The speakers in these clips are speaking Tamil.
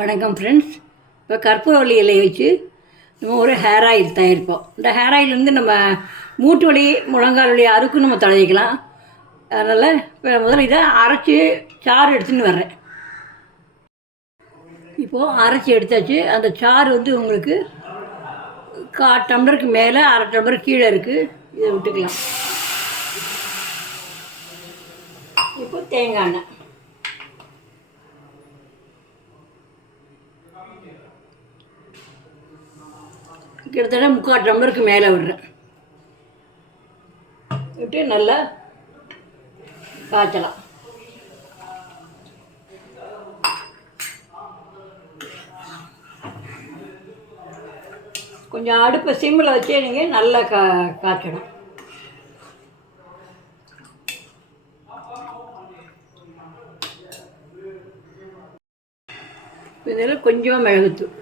வணக்கம் ஃப்ரெண்ட்ஸ். இப்போ கற்பூரவள்ளி இலையை வச்சு நம்ம ஒரு ஹேர் ஆயில் தயாரிப்போம். இந்த ஹேர் ஆயில் வந்து நம்ம மூட்டு வலி, முழங்கால் வலி அதுக்கும் நம்ம தடவிக்கலாம். அதனால் இப்போ முதல்ல இதை அரைச்சி சாறு எடுத்துன்னு வர்றேன். இப்போது அரைச்சி எடுத்தாச்சு. அந்த சாறு வந்து உங்களுக்கு டம்ளருக்கு மேலே அரை டம்ளர் கீழே இருக்குது. இதை விட்டுக்கலாம். இப்போ தேங்காய் எண்ணெய் கிட்டத்தட்ட 3/4 டம்ளருக்கு மேலே விடுறேன். விட்டு நல்லா காய்ச்சலாம். கொஞ்சம் அடுப்பை சிம்மில் வச்சே நீங்கள் நல்லா காய்ச்சணும். இதில் கொஞ்சம் மிளகுத்தூள்,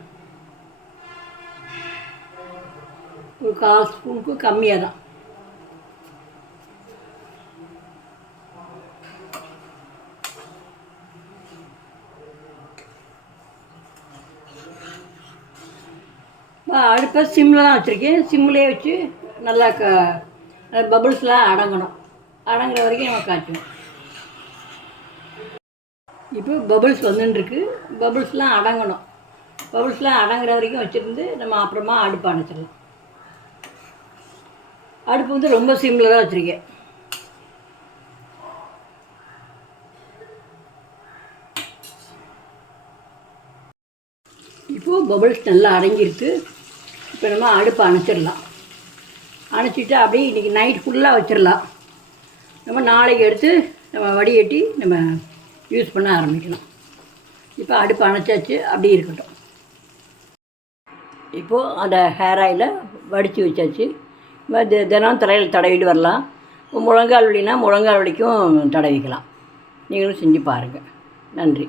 ஒரு 1/4 ஸ்பூனுக்கு கம்மியாக தான். அடுப்பை சிம்மில் தான் வச்சுருக்கேன். சிம்மிலே வச்சு நல்லா பபுள்ஸ்லாம் அடங்கணும். அடங்குற வரைக்கும் நம்ம காய்ச்சணும். இப்போ பபுள்ஸ் வந்துட்டுருக்கு. பபுள்ஸ்லாம் அடங்கணும். பபுள்ஸ்லாம் அடங்குற வரைக்கும் வச்சுருந்து நம்ம அப்புறமா அடுப்பு அணைச்சிடலாம். அடுப்பு வந்து ரொம்ப சிம்மில் தான் வச்சுருக்கேன். இப்போது பபுள்ஸ் நல்லா அடங்கியிருக்கு. இப்போ நம்ம அடுப்பு அணைச்சிடலாம். அணைச்சிட்டு அப்படியே இன்றைக்கி நைட் ஃபுல்லாக வச்சிடலாம். நம்ம நாளைக்கு எடுத்து நம்ம வடிகட்டி நம்ம யூஸ் பண்ண ஆரம்பிக்கலாம். இப்போ அடுப்பு அணைச்சாச்சு, அப்படி இருக்கட்டும். இப்போது அந்த ஹேர் ஆயிலை வடித்து வச்சாச்சு. தினம் தலையில் தடவிட்டு வரலாம். முழங்கால் வலினா முழங்கால் வலிக்கும் தடவிக்கலாம். நீங்களும் செஞ்சு பாருங்கள். நன்றி.